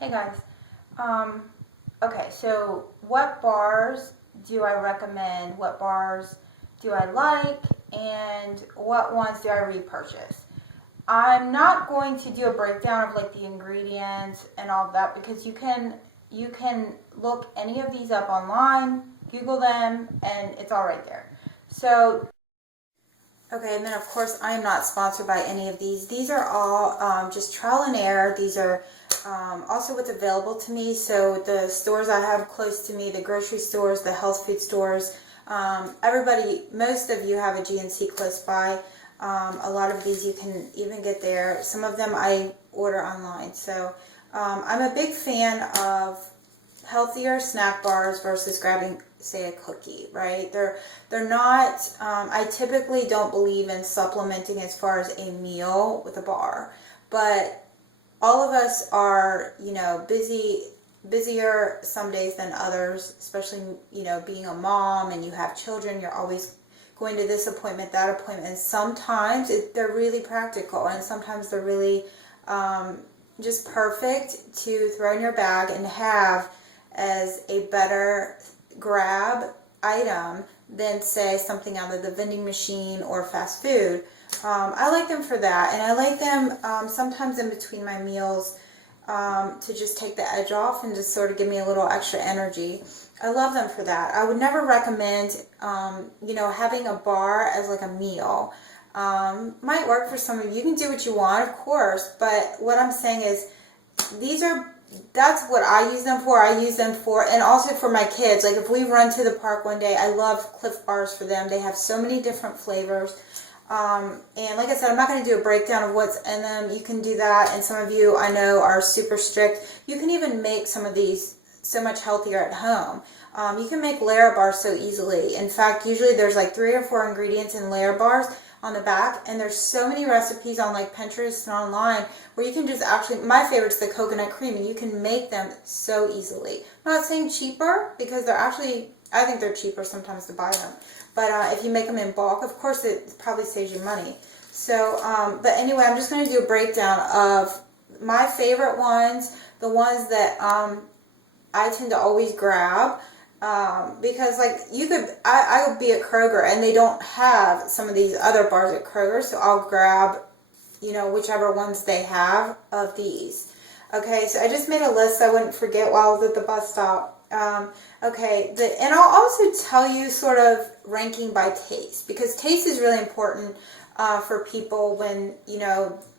Hey guys. Okay, so what bars do I recommend? What bars do I like? And what ones do I repurchase? I'm not going to do a breakdown of like the ingredients and all of that because you can look any of these up online, Google them, and it's all right there. So okay, and then of course I am not sponsored by any of these. These are all just trial and error. These are also what's available to me. So the stores I have close to me, the grocery stores, the health food stores, everybody, most of you have a GNC close by. A lot of these you can even get there. Some of them I order online. So I'm a big fan of healthier snack bars versus grabbing, say, a cookie, right? They're not, I typically don't believe in supplementing as far as a meal with a bar, but all of us are, busier some days than others, especially, being a mom and you have children, you're always going to this appointment, that appointment, and sometimes they're really practical and sometimes they're really just perfect to throw in your bag and have as a better grab item than, say, something out of the vending machine or fast food. I like them for that, and I like them sometimes in between my meals to just take the edge off and just sort of give me a little extra energy. I love them for that. I would never recommend, having a bar as like a meal. Might work for some of you. You can do what you want, of course, but what I'm saying is that's what I use them for. I use them for, and also for my kids. Like if we run to the park one day, I love Clif bars for them. They have so many different flavors. And like I said, I'm not going to do a breakdown of what's in them. You can do that, and some of you I know are super strict. You can even make some of these so much healthier at home. You can make Lara bars so easily. In fact, usually there's like 3 or 4 ingredients in Lara bars on the back, and there's so many recipes on like Pinterest and online where you can just actually, my favorite's the coconut cream, and you can make them so easily. I'm not saying cheaper, because they're actually, I think they're cheaper sometimes to buy them, but if you make them in bulk, of course it probably saves you money. So but anyway, I'm just going to do a breakdown of my favorite ones, the ones that I tend to always grab. Because like I would be at Kroger and they don't have some of these other bars at Kroger, so I'll grab, whichever ones they have of these. Okay, so I just made a list so I wouldn't forget while I was at the bus stop. Okay, and I'll also tell you sort of ranking by taste, because taste is really important for people when,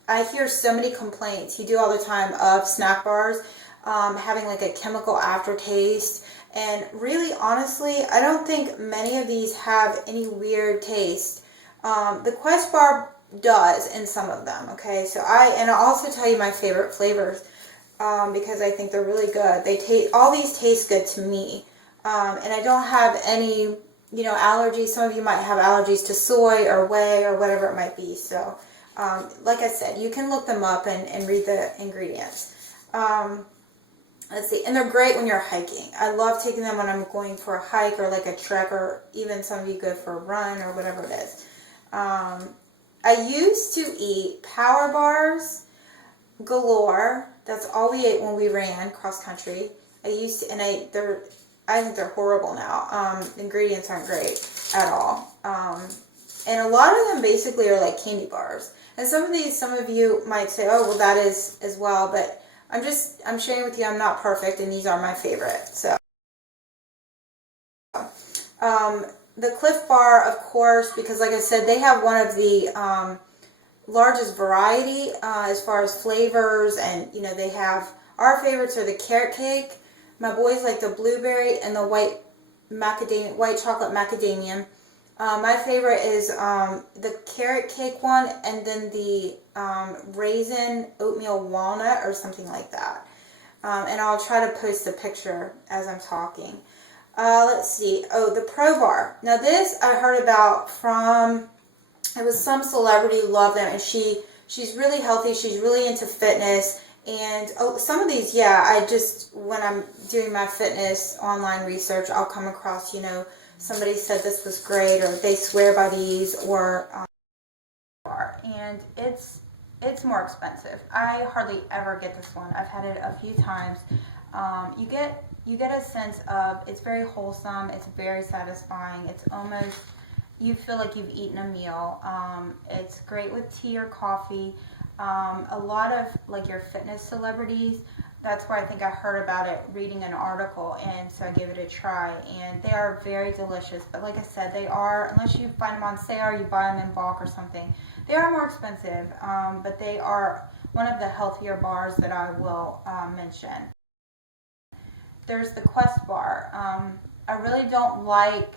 I hear so many complaints, you do all the time, of snack bars having like a chemical aftertaste. And really, honestly, I don't think many of these have any weird taste. The Quest bar does in some of them, okay? So I'll also tell you my favorite flavors because I think they're really good. All these taste good to me. And I don't have any, allergies. Some of you might have allergies to soy or whey or whatever it might be. So, like I said, you can look them up and read the ingredients. Let's see, and they're great when you're hiking. I love taking them when I'm going for a hike or like a trek, or even some of you go for a run or whatever it is. I used to eat power bars galore. That's all we ate when we ran cross country. I think they're horrible now. The ingredients aren't great at all. And a lot of them basically are like candy bars. And some of you might say, oh, well, that is as well, but I'm sharing with you I'm not perfect, and these are my favorite. So, the Clif Bar, of course, because like I said, they have one of the largest variety as far as flavors, and they have, our favorites are the carrot cake. My boys like the blueberry and the white chocolate macadamian. My favorite is the carrot cake one, and then the Raisin Oatmeal Walnut or something like that. And I'll try to post a picture as I'm talking. Let's see. Oh, the PROBar. Now this I heard about from, it was some celebrity loved them, and she's really healthy. She's really into fitness. And some of these, when I'm doing my fitness online research, I'll come across, somebody said this was great, or they swear by these, or and it's it's more expensive. I hardly ever get this one. I've had it a few times. You get a sense of, it's very wholesome, it's very satisfying, it's almost, you feel like you've eaten a meal. It's great with tea or coffee. A lot of like your fitness celebrities, that's where I think I heard about it reading an article, and so I gave it a try, and they are very delicious. But like I said, they are, unless you find them on sale or you buy them in bulk or something, they are more expensive, but they are one of the healthier bars that I will mention. There's the Quest bar. I really don't like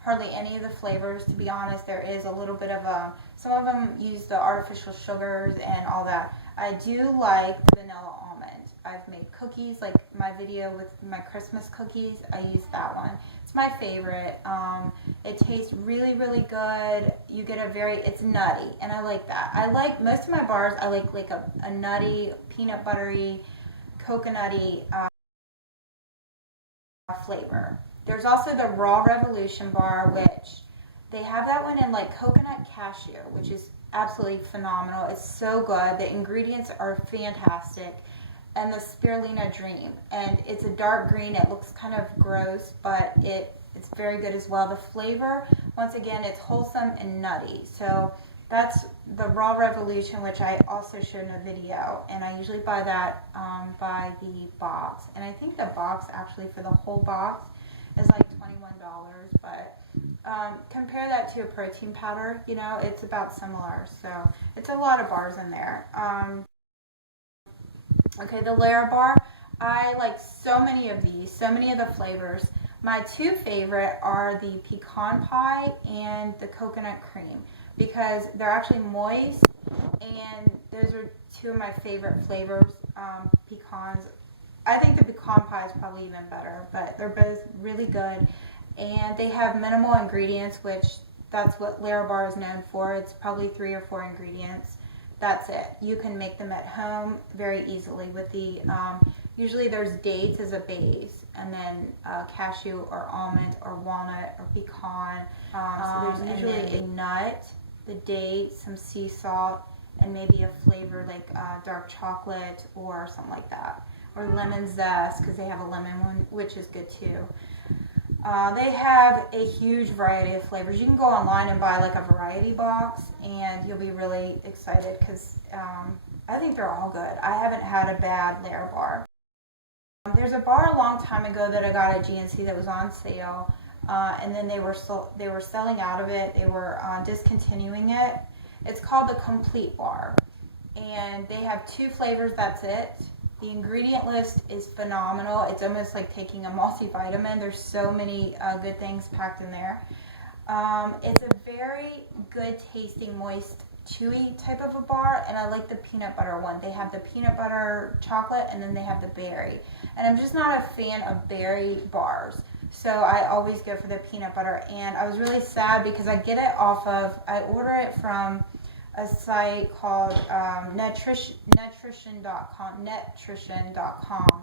hardly any of the flavors, to be honest. There is a little bit of some of them use the artificial sugars and all that. I do like the Vanilla Almond. I've made cookies, like my video with my Christmas cookies, I use that one. It's my favorite. It tastes really, really good. You get it's nutty, and I like that. I like, most of my bars, I like a nutty, peanut buttery, coconutty flavor. There's also the Raw Revolution bar, which they have that one in like coconut cashew, which is absolutely phenomenal. It's so good. The ingredients are fantastic. And the Spirulina Dream, and it's a dark green. It looks kind of gross, but it's very good as well. The flavor, once again, it's wholesome and nutty. So that's the Raw Revolution, which I also showed in a video, and I usually buy that by the box. And I think the box, actually, for the whole box is like $21, but compare that to a protein powder, you know, it's about similar. So it's a lot of bars in there. Okay, the Lara Bar, I like so many of these, so many of the flavors. My two favorite are the pecan pie and the coconut cream, because they're actually moist, and those are two of my favorite flavors. Pecans, I think the pecan pie is probably even better, but they're both really good, and they have minimal ingredients, which that's what Lara Bar is known for. It's probably 3 or 4 ingredients. That's it. You can make them at home very easily with the, usually there's dates as a base, and then cashew or almond or walnut or pecan. So there's usually a nut, the date, some sea salt, and maybe a flavor like dark chocolate or something like that. Or lemon zest, because they have a lemon one, which is good too. They have a huge variety of flavors. You can go online and buy like a variety box, and you'll be really excited, because I think they're all good. I haven't had a bad Lara Bar. There's a bar a long time ago that I got at GNC that was on sale, and then they were selling out of it. They were discontinuing it. It's called the Complete Bar, and they have 2 flavors. That's it. The ingredient list is phenomenal. It's almost like taking a multivitamin. There's so many good things packed in there. It's a very good tasting, moist, chewy type of a bar, and I like the peanut butter one. They have the peanut butter chocolate, and then they have the berry. And I'm just not a fan of berry bars, so I always go for the peanut butter. And I was really sad because I get it I order it from a site called nutrition.com,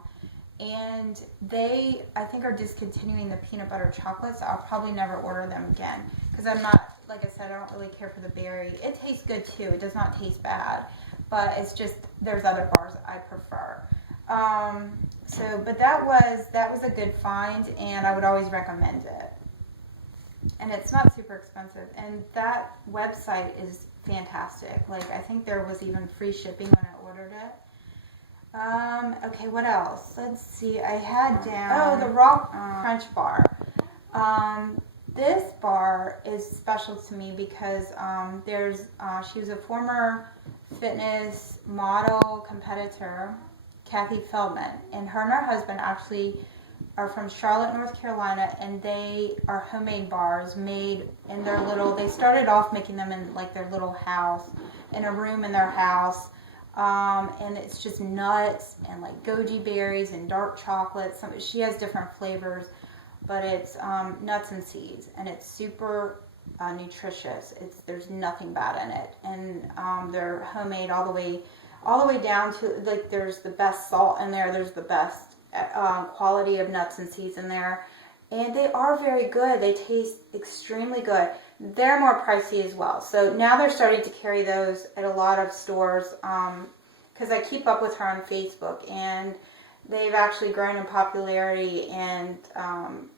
and they, I think, are discontinuing the peanut butter chocolate, so I'll probably never order them again, because I'm not, like I said, I don't really care for the berry. It tastes good too. It does not taste bad, but it's just, there's other bars I prefer. But that was a good find, and I would always recommend it. And it's not super expensive, and that website is fantastic. Like, I think there was even free shipping when I ordered it. Okay, what else? Let's see. I had down the Rock Crunch Bar. This bar is special to me because she was a former fitness model competitor, Kathy Feldman, and her husband actually are from Charlotte, North Carolina, and they are homemade bars made in their they started off making them in like their little house, in a room in their house, and it's just nuts and like goji berries and dark chocolate. She has different flavors, but it's nuts and seeds, and it's super nutritious. There's nothing bad in it, and they're homemade all the way down to, like, there's the best salt in there, there's the best quality of nuts and seeds in there, and they are very good. They taste extremely good. they're more pricey as well. So now they're starting to carry those at a lot of stores, because I keep up with her on Facebook, and they've actually grown in popularity, and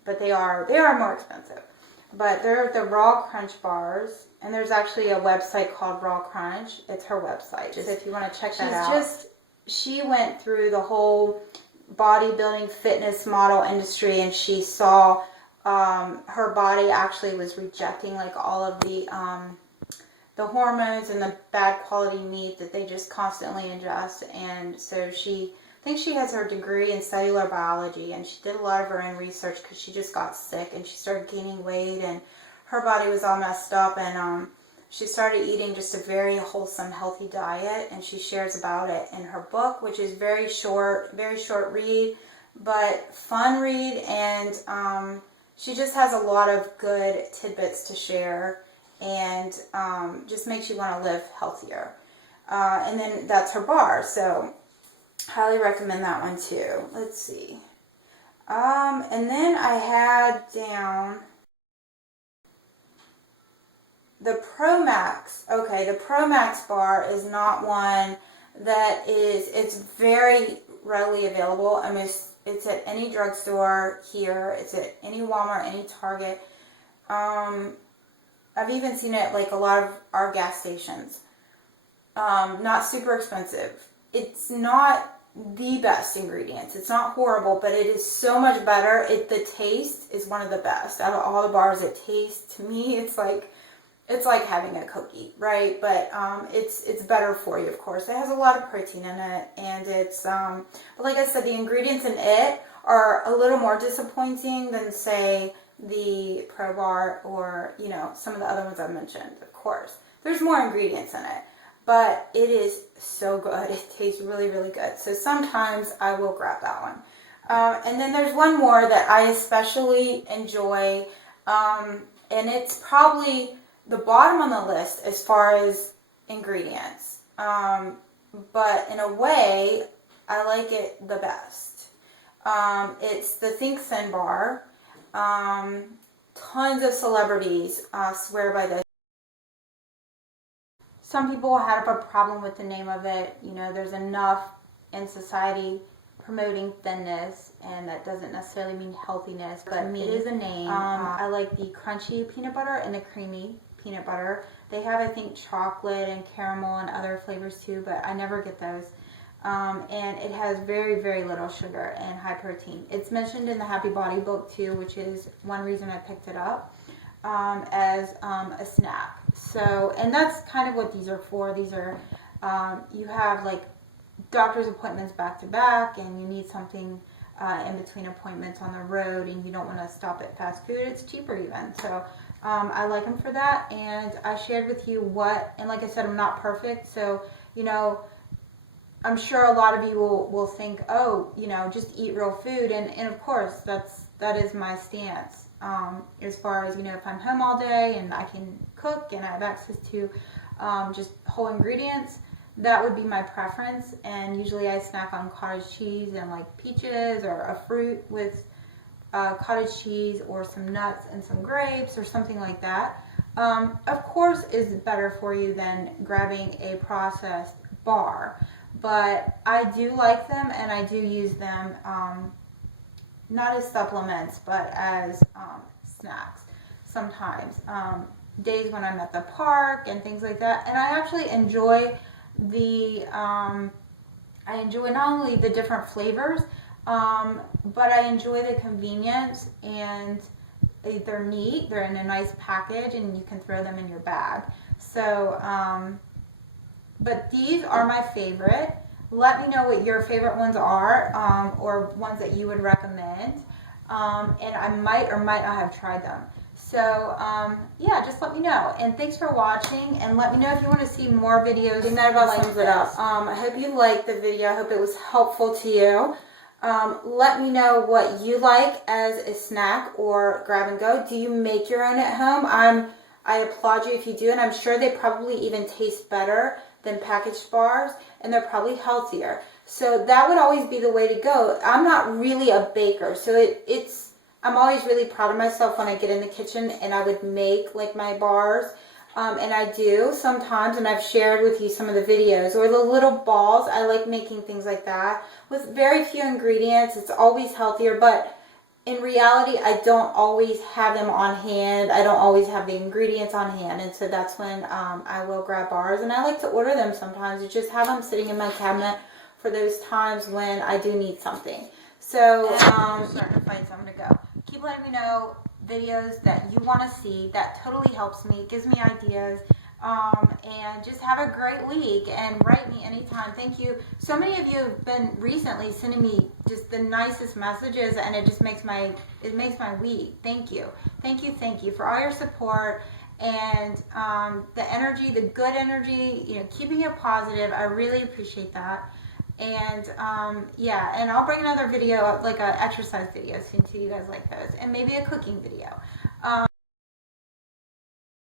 but they are more expensive. But they're the raw crunch bars, and there's actually a website called Raw Crunch. It's her website. So if you want to check that out. She went through the whole bodybuilding fitness model industry, and she saw her body actually was rejecting like all of the hormones and the bad quality meat that they just constantly ingest. And so I think she has her degree in cellular biology, and she did a lot of her own research because she just got sick and she started gaining weight and her body was all messed up, and she started eating just a very wholesome, healthy diet, and she shares about it in her book, which is very short read, but fun read, and she just has a lot of good tidbits to share, and just makes you want to live healthier. And then that's her bar, so highly recommend that one too. Let's see. And then I had down the Promax. Okay, the Promax bar is not one that it's very readily available. I mean, it's at any drugstore here. It's at any Walmart, any Target. I've even seen it at like a lot of our gas stations. Not super expensive. It's not the best ingredients. It's not horrible, but it is so much better. The taste is one of the best. Out of all the bars, it tastes, to me, it's like having a cookie, right? But it's better for you, of course. It has a lot of protein in it, and it's but like I said, the ingredients in it are a little more disappointing than, say, the PROBar or, you know, some of the other ones I mentioned. Of course, there's more ingredients in it, but it is so good. It tastes really, really good. So sometimes I will grab that one. And then there's one more that I especially enjoy, and it's probably the bottom on the list as far as ingredients, but in a way I like it the best. It's the Think Thin bar. Tons of celebrities swear by this. Some people had a problem with the name of it. You know, there's enough in society promoting thinness, and that doesn't necessarily mean healthiness, but to me, it is a name. I like the crunchy peanut butter and the creamy peanut butter. They have, I think, chocolate and caramel and other flavors too, but I never get those. And it has very, very little sugar and high protein. It's mentioned in the Happy Body book too, which is one reason I picked it up as a snack. So, and that's kind of what these are for. These are, you have like doctor's appointments back to back, and you need something in between appointments on the road, and you don't want to stop at fast food. It's cheaper even. So I like them for that, and I shared with you and like I said, I'm not perfect, so, you know, I'm sure a lot of you will think, oh, you know, just eat real food, and of course, that is my stance. As far as, you know, if I'm home all day and I can cook and I have access to just whole ingredients, that would be my preference. And usually I snack on cottage cheese and like peaches, or a fruit with cottage cheese, or some nuts and some grapes or something like that. Of course, is better for you than grabbing a processed bar, but I do like them, and I do use them not as supplements, but as snacks sometimes. Days when I'm at the park and things like that. And I actually enjoy I enjoy not only the different flavors, but I enjoy the convenience, and they're neat. They're in a nice package, and you can throw them in your bag. So, but these are my favorite. Let me know what your favorite ones are, or ones that you would recommend. And I might or might not have tried them. So, yeah, just let me know. And thanks for watching. And let me know if you want to see more videos. That about sums it up. I hope you liked the video. I hope it was helpful to you. Let me know what you like as a snack or grab and go. Do you make your own at home? I applaud you if you do, and I'm sure they probably even taste better than packaged bars, and they're probably healthier. So that would always be the way to go. I'm not really a baker, so I'm always really proud of myself when I get in the kitchen and I would make like my bars. And I do sometimes, and I've shared with you some of the videos, or the little balls. I like making things like that with very few ingredients. It's always healthier, but in reality, I don't always have them on hand. I don't always have the ingredients on hand, and so that's when I will grab bars, and I like to order them sometimes. You just have them sitting in my cabinet for those times when I do need something. So I'm starting to find something to go. Keep letting me know videos that you want to see. That totally helps me, gives me ideas, and just have a great week, and write me anytime. Thank you. So many of you have been recently sending me just the nicest messages, and it just makes my week. Thank you for all your support and the energy, the good energy, you know, keeping it positive. I really appreciate that. And yeah, and I'll bring another video, like an exercise video soon too. You guys like those, and maybe a cooking video.